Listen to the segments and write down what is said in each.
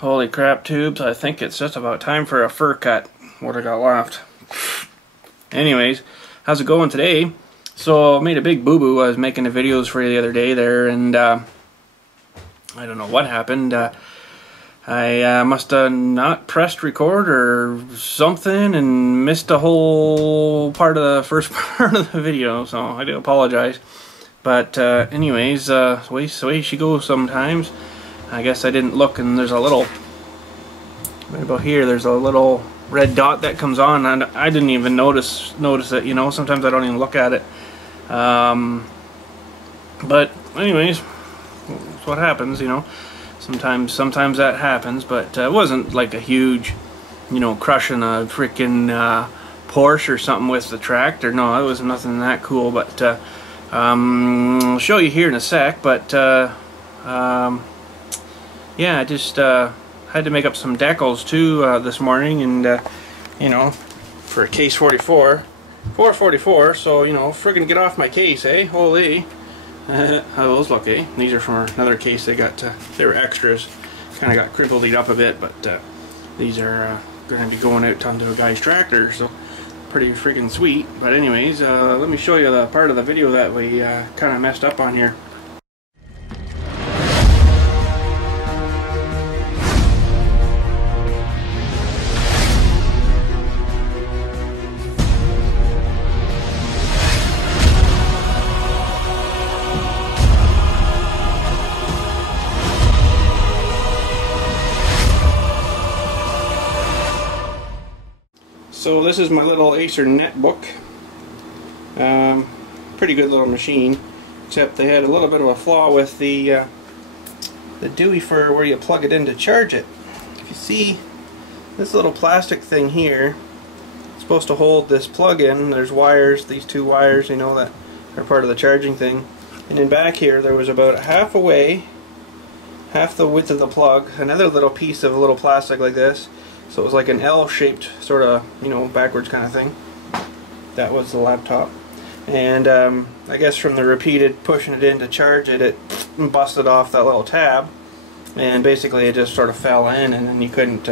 Holy crap, tubes, I think it's just about time for a fur cut, what I got left. Anyways, how's it going today? So I made a big boo-boo. I was making the videos for you the other day there, and I don't know what happened. I must have not pressed record or something and missed a whole part of the first part of the video, so I do apologize. But anyways, way she goes sometimes. I guess I didn't look, and there's a little, right about here, there's a little red dot that comes on, and I didn't even notice it, you know. Sometimes I don't even look at it. But anyways, that's what happens, you know. Sometimes that happens, but it wasn't like a huge, you know, crushing a freaking Porsche or something with the tractor. No, it was nothing that cool, but I'll show you here in a sec. But yeah, I just had to make up some decals too this morning, and you know, for a case 444, so you know, friggin' get off my case, eh? Holy. How those look, eh? These are from another case. They were extras. Kind of got crinkled up a bit, but these are going to be going out onto a guy's tractor, so pretty freaking sweet. But anyways, let me show you the part of the video that we kind of messed up on here. So this is my little Acer netbook. Pretty good little machine, except they had a little bit of a flaw with the Dewey for where you plug it in to charge it. If you see this little plastic thing here, it's supposed to hold this plug in. There's wires, these two wires, you know, that are part of the charging thing. And in back here there was about half the width of the plug, another little piece of a little plastic like this. So it was like an L-shaped sort of, you know, backwards kind of thing. That was the laptop. And I guess from the repeated pushing it in to charge it, it busted off that little tab. And basically it just sort of fell in, and then you couldn't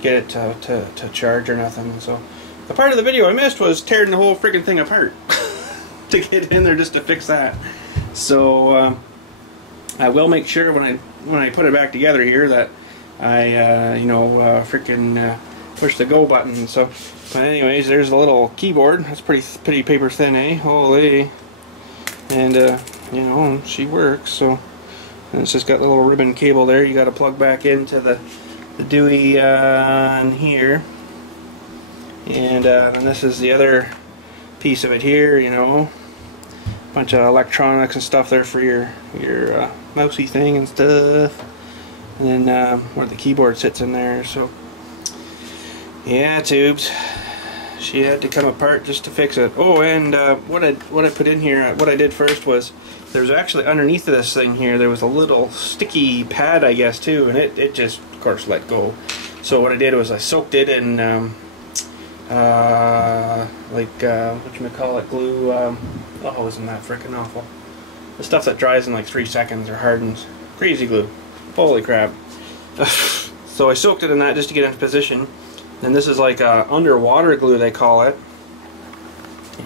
get it to charge or nothing. So the part of the video I missed was tearing the whole freaking thing apart to get in there just to fix that. So I will make sure when I put it back together here that I you know, freaking push the go button. So, but anyways, there's a little keyboard. That's pretty paper thin, eh? Holy. And you know, she works. So, and it's just got the little ribbon cable there. You got to plug back into the Dewey on here. And this is the other piece of it here. You know, bunch of electronics and stuff there for your mousey thing and stuff. And then where the keyboard sits in there. So yeah, tubes, she had to come apart just to fix it. Oh, and what I put in here, what I did first was, there's actually underneath of this thing here, there was a little sticky pad, I guess, too, and it just, of course, let go. So what I did was I soaked it in like whatchamacallit, glue. Oh, isn't that freaking awful? The stuff that dries in like 3 seconds or hardens. Crazy glue. Holy crap. So I soaked it in that just to get into position. And this is like underwater glue, they call it.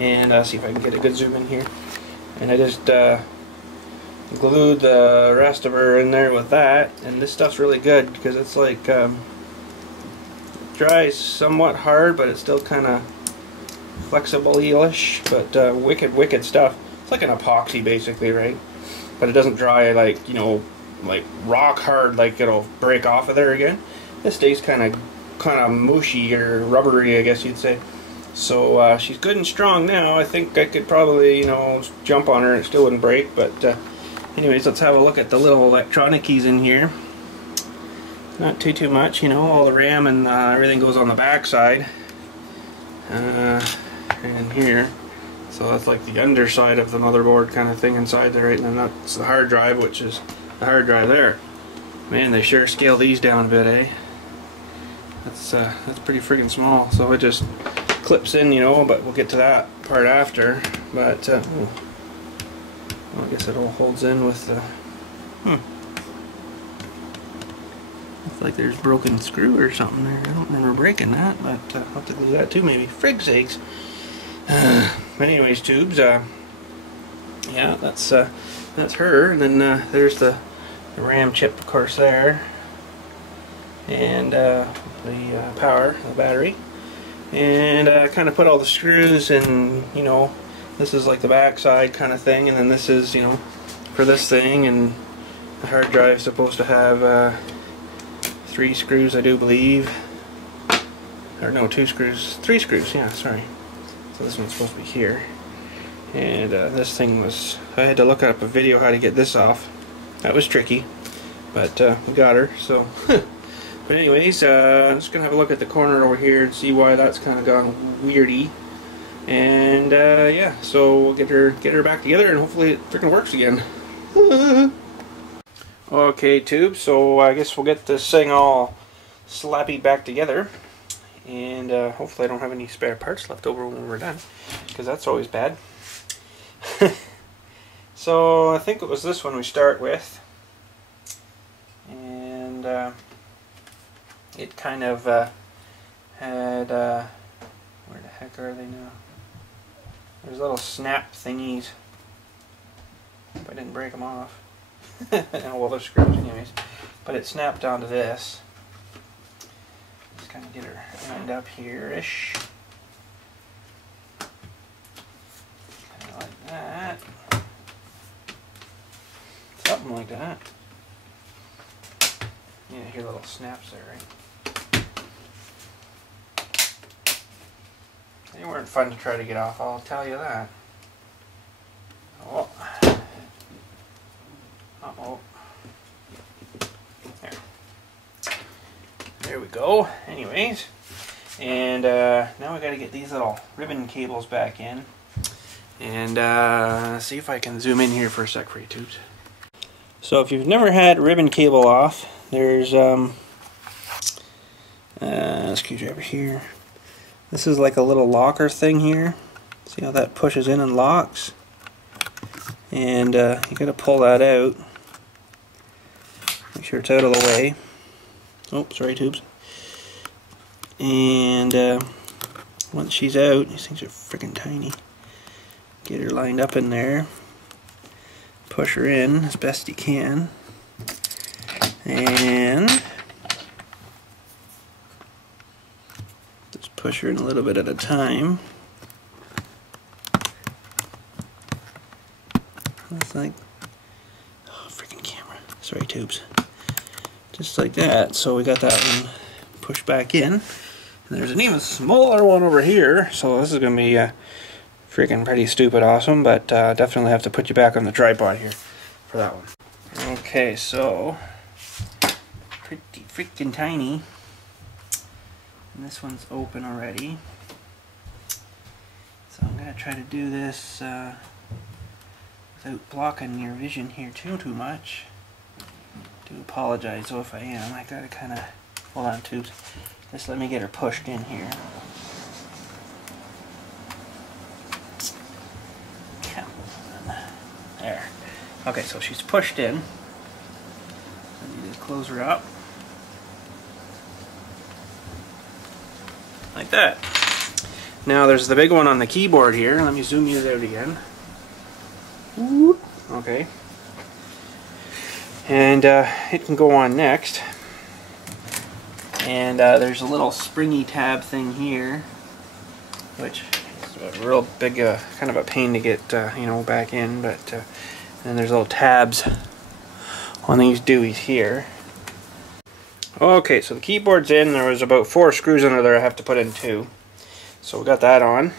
And see if I can get a good zoom in here. And I just glued the rest of her in there with that. And this stuff's really good because it's like it dries somewhat hard, but it's still kind of flexible-ish. But wicked stuff. It's like an epoxy basically, right? But it doesn't dry like, you know, like rock hard, like it'll break off of there again. This stays kind of mushy or rubbery, I guess you'd say. So she's good and strong now. I think I could probably, you know, jump on her and it still wouldn't break. But anyways, let's have a look at the little electronic keys in here. Not too much, you know. All the RAM and everything goes on the back side and here. So that's like the underside of the motherboard kind of thing inside there, right? And then that's the hard drive, which is the hard drive there. Man, they sure scale these down a bit, eh? That's pretty freaking small. So it just clips in, you know, but we'll get to that part after. But well, I guess it all holds in with the Looks like there's broken screw or something there. I don't remember breaking that, but I'll have to glue that too maybe. Frig's eggs. But anyways, tubes, yeah, that's her, and then there's the RAM chip, of course, there, and the power, the battery, and kind of put all the screws in, you know, this is like the back side kind of thing, and then this is, you know, for this thing, and the hard drive is supposed to have 3 screws, I do believe, or no, 2 screws, 3 screws, yeah, sorry. So this one's supposed to be here, and this thing was, I had to look up a video how to get this off. That was tricky, but we got her, so. But anyways, I'm just gonna have a look at the corner over here and see why that's kind of gone weirdy. And yeah, so we'll get her back together, and hopefully it freaking works again. Okay, tube, so I guess we'll get this thing all slappy back together, and hopefully I don't have any spare parts left over when we're done, because that's always bad. So I think it was this one we start with, and it kind of had, where the heck are they now? There's little snap thingies. Hope I didn't break them off. Oh, well, they're screws anyways. But it snapped onto this. Just kind of get her lined up here-ish. Kind of like that. Something like that. Yeah, I hear little snaps there, right? They weren't fun to try to get off, I'll tell you that. Oh. Uh-oh. There we go. Anyways. And now we got to get these little ribbon cables back in. And see if I can zoom in here for a sec for you tubes. So if you've never had ribbon cable off, there's a screwdriver here. This is like a little locker thing here. See how that pushes in and locks? And you got to pull that out. Make sure it's out of the way. Oh, sorry, tubes. And once she's out, these things are freaking tiny. Get her lined up in there. Push her in as best you can. And just push her in a little bit at a time. It's like, oh, freaking camera. Sorry, tubes. Just like that. So we got that one pushed back in. And there's an even smaller one over here. So this is going to be freaking pretty stupid awesome. But definitely have to put you back on the tripod here for that one. Okay, so pretty freaking tiny. And this one's open already. So I'm going to try to do this without blocking your vision here too much. Do apologize though if I am. I gotta kind of hold on tubes. Just let me get her pushed in here. Come on. There. Okay, so she's pushed in. Let me just close her up. Like that. Now there's the big one on the keyboard here. Let me zoom you out again. Okay. And it can go on next. And there's a little springy tab thing here, which is a real big, kind of a pain to get, you know, back in. But and there's little tabs on these Deweys here. Okay, so the keyboard's in. There was about 4 screws under there. I have to put in 2. So we got that on.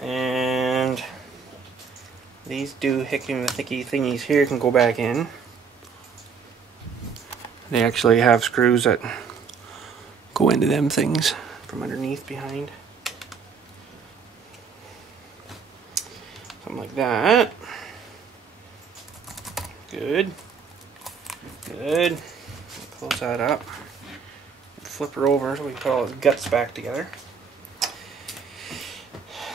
And these doohickey thingies here can go back in. They actually have screws that go into them things from underneath behind. Something like that. Good. Good. Close that up. Flip her over so we can put all his guts back together.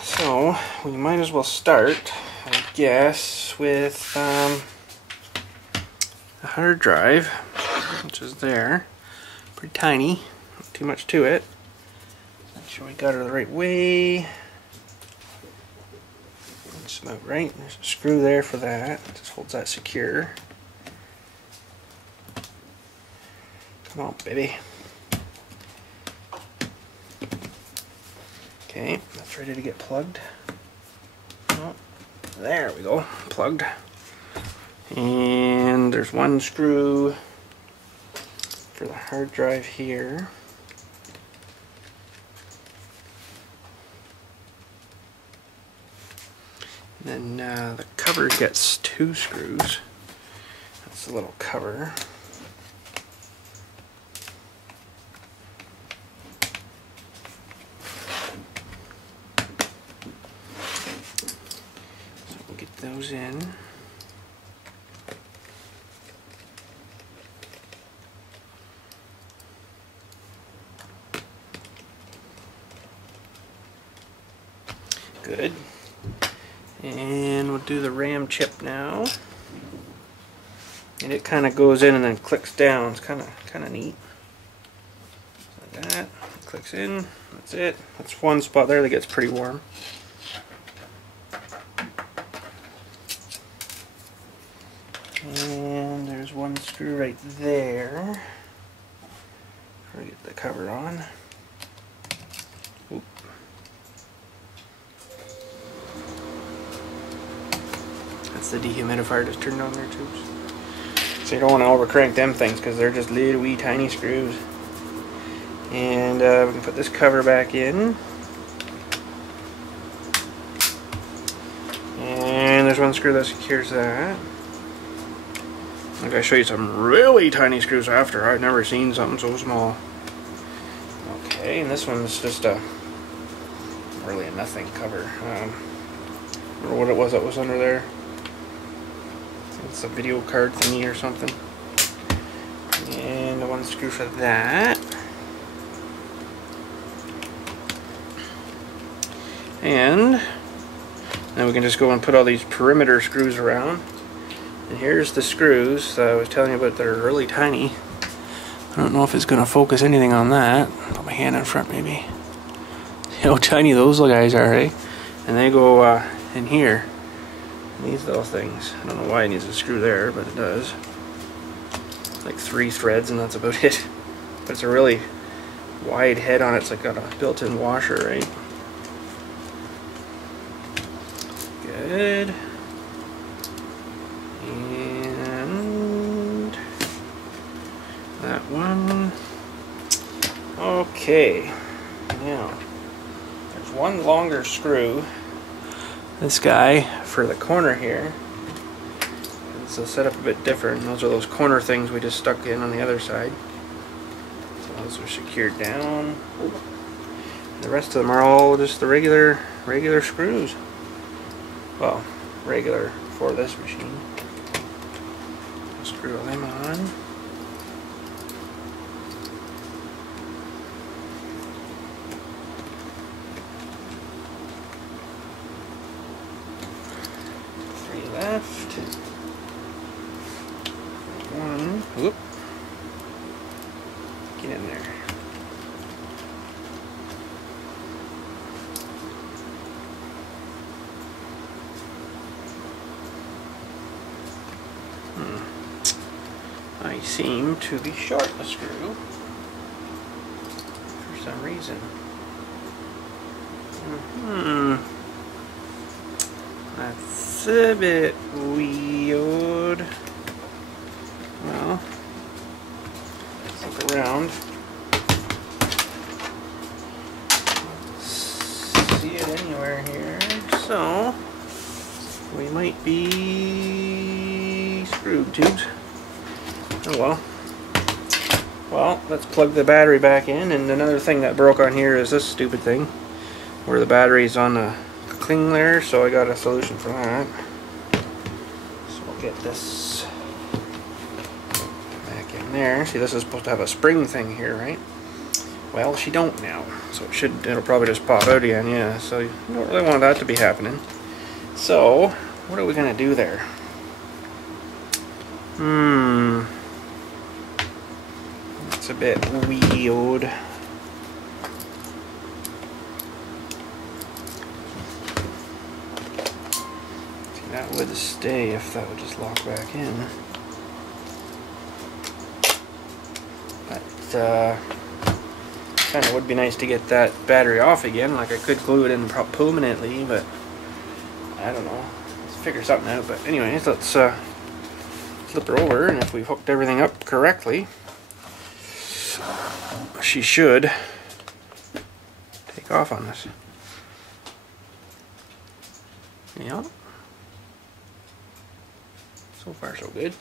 So we might as well start, I guess, with a hard drive. which is there. Pretty tiny, not too much to it. Make sure we got her the right way. That's about right. There's a screw there for that. Just holds that secure. Come on, baby. Okay, that's ready to get plugged. Oh, there we go, plugged. And there's one screw for the hard drive here. And then the cover gets 2 screws. That's the little cover. So we'll get those in. Good. And we'll do the RAM chip now. And it kind of goes in and then clicks down. It's kind of neat. Like that. Clicks in. That's it. That's one spot there that gets pretty warm. And there's one screw right there. Before I get the cover on. Oop. That's the dehumidifier just turned on there too. So you don't want to overcrank them things because they're just little wee tiny screws. And we can put this cover back in. And there's one screw that secures that. I'm going to show you some really tiny screws after. I've never seen something so small. Okay, and this one's just really a nothing cover. I don't know what it was that was under there. It's a video card thingy or something. And one screw for that. And then we can just go and put all these perimeter screws around. And here's the screws that I was telling you about that are really tiny. I don't know if it's going to focus anything on that. Put my hand in front maybe. See how tiny those little guys are, eh? And they go in here. These little things. I don't know why it needs a screw there, but it does. Like 3 threads and that's about it. But it's a really wide head on it. It's like got a built-in washer, right? Good. And that one. Okay. Now, there's one longer screw. This guy for the corner here. So set up a bit different. Those are those corner things we just stuck in on the other side. So those are secured down. The rest of them are all just the regular screws. Well, regular for this machine. Screw them on. Left. One. Whoop. Get in there. I seem to be short a screw for some reason. That's a bit weird. Well, let's look around. See it anywhere here. So, we might be screwed, tubes. Oh well. Well, let's plug the battery back in. And another thing that broke on here is this stupid thing, where the battery's on the thing there, so I got a solution for that. So we'll get this back in there. See, this is supposed to have a spring thing here, right? Well, she don't now, so it'll probably just pop out again, yeah. So you don't really want that to be happening. So what are we gonna do there? It's a bit weird. See, that would stay if that would just lock back in. But kind of would be nice to get that battery off again. Like I could glue it in permanently, but I don't know. Let's figure something out. But anyways, let's flip her over, and if we've hooked everything up correctly, she should take off on us. Yeah. So far so good.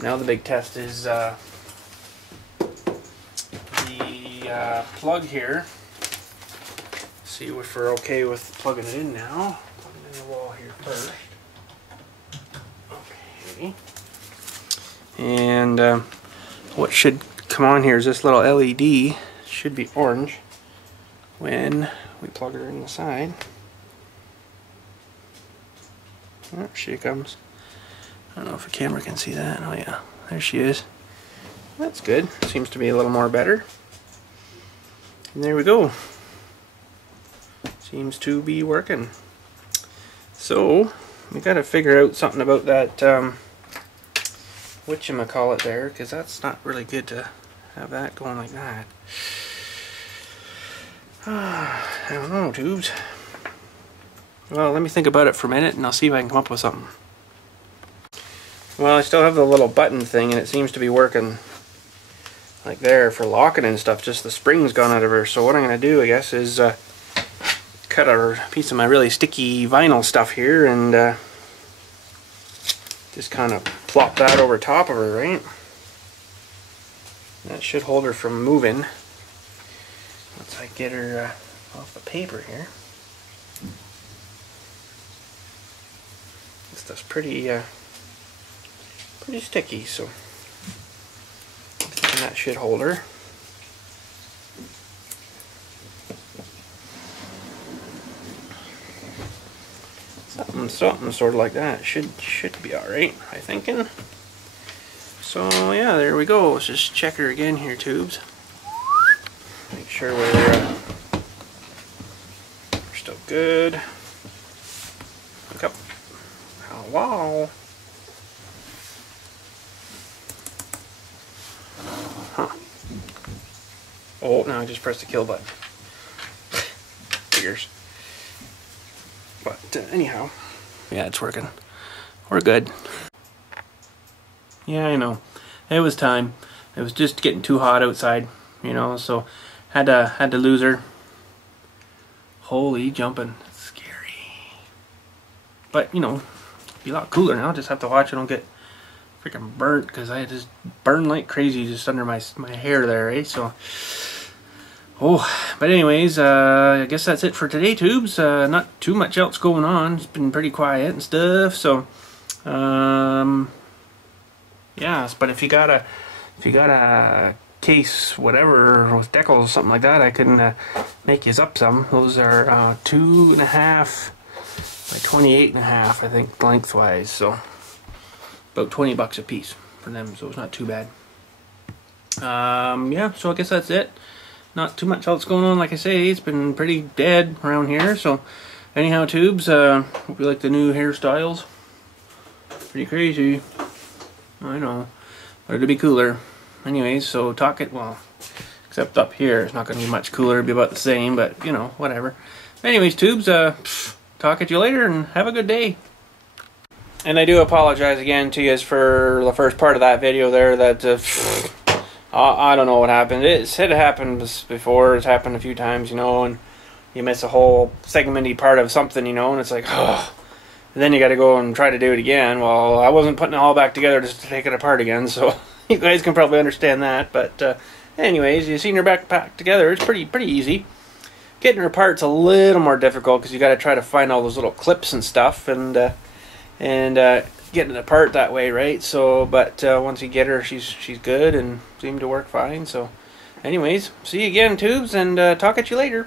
Now the big test is the plug here. See if we're okay with plugging it in now. Plug it in the wall here first. Okay. And what should come on here is this little LED. It should be orange when we plug her in the side. Oh, she comes. I don't know if the camera can see that. Oh yeah, there she is. That's good. Seems to be a little more better. And there we go. Seems to be working. So we got to figure out something about that whatchamacallit there, because that's not really good to have that going like that. I don't know, tubes. Well, let me think about it for a minute and I'll see if I can come up with something. Well, I still have the little button thing and it seems to be working like there for locking and stuff, just the spring's gone out of her. So what I'm going to do, I guess, is cut a piece of my really sticky vinyl stuff here and just kind of plop that over top of her, right? That should hold her from moving once I get her off the paper here. This stuff's pretty sticky, so I'm thinking that should hold her. Something sort of like that should be all right, I'm thinking. So yeah, there we go. Let's just check her again here, tubes. Make sure we're still good. Look up. Hello. Huh. Oh, now I just pressed the kill button. Figures. But anyhow, yeah, it's working. We're good. Yeah, I know. It was time. It was just getting too hot outside, you know, so had to lose her. Holy jumping. That's scary. But, you know, it'll be a lot cooler now. Just have to watch I don't get freaking burnt, because I just burn like crazy just under my hair there, eh? So, oh, but anyways, I guess that's it for today, tubes. Not too much else going on. It's been pretty quiet and stuff. So, yeah. But if you got a case, whatever, with decals, something like that, I can make you up some. Those are 2.5 by 28.5, I think, lengthwise. So about $20 a piece for them. So it's not too bad. Yeah. So I guess that's it. Not too much else going on, like I say. It's been pretty dead around here. So anyhow, tubes, hope you like the new hairstyles. Pretty crazy, I know, but it'll be cooler anyways. So talk it, well, except up here it's not going to be much cooler. It'll be about the same, but you know, whatever. Anyways, tubes, talk at you later and have a good day. And I do apologize again to you for the first part of that video there. That I don't know what happened. It happened before. It's happened a few times, you know, and you miss a whole segmenty part of something, you know, and it's like, oh. And then you got to go and try to do it again. Well, I wasn't putting it all back together just to take it apart again, so you guys can probably understand that. But anyways, you've seen her back together. It's pretty easy. Getting her apart's a little more difficult because you got to try to find all those little clips and stuff and getting it apart that way, right? So, but once you get her, she's good and seemed to work fine. So, anyways, see you again, tubes, and talk at you later.